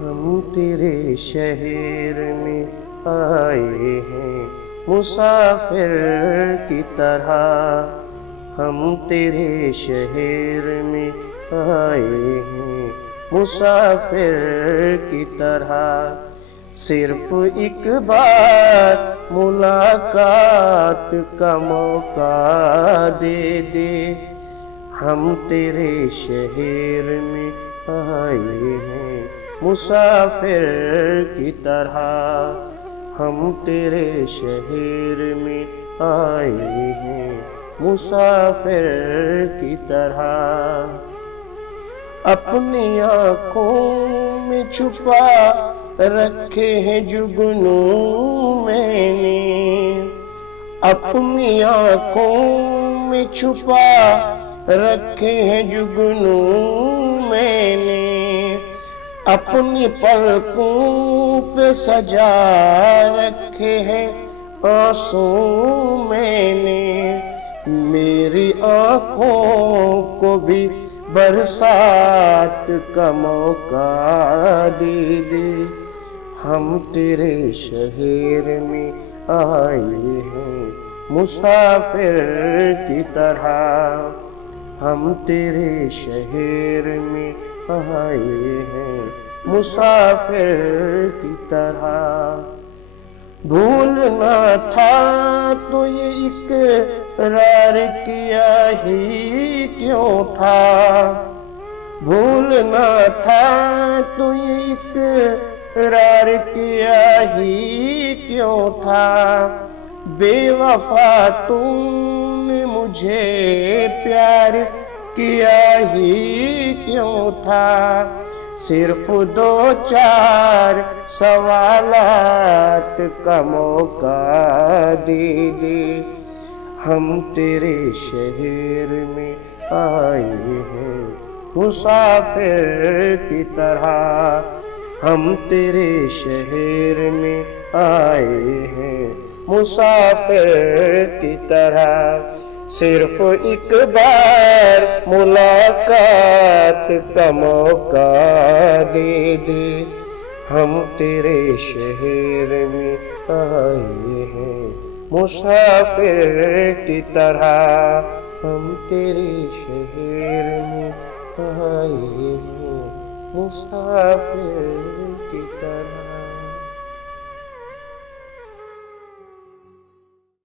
हम तेरे शहर में आए हैं मुसाफिर की तरह। हम तेरे शहर में आए हैं मुसाफिर की तरह। सिर्फ एक बार मुलाकात का मौका दे दे। हम तेरे शहर में आए हैं मुसाफिर की तरह। हम तेरे शहर में आए हैं मुसाफिर की तरह। अपनी आँखों में छुपा रखे हैं जुगनू मैंने। अपनी आँखों में छुपा रखे हैं जुगनू मैंने। अपनी पलकों पे सजा रखे हैं आंसू मैंने। मेरी आँखों को भी बरसात का मौका दे दे। हम तेरे शहर में आए हैं मुसाफिर की तरह। हम तेरे शहर में आए हैं मुसाफिर की तरह। भूलना था तो ये इकरार किया ही क्यों था। भूलना था तो ये इकरार किया ही क्यों था। बेवफा तुमने मुझे प्यार किया ही क्यों था। सिर्फ दो चार सवालात का मौका दे दे। हम तेरे शहर में आए हैं मुसाफिर की तरह। हम तेरे शहर में आए हैं मुसाफिर की तरह। सिर्फ एक बार मुलाकात का मौका दे दे। हम तेरे शहर में आए हैं मुसाफिर की तरह। हम तेरे शहर में आए हैं मुसाफिर की तरह।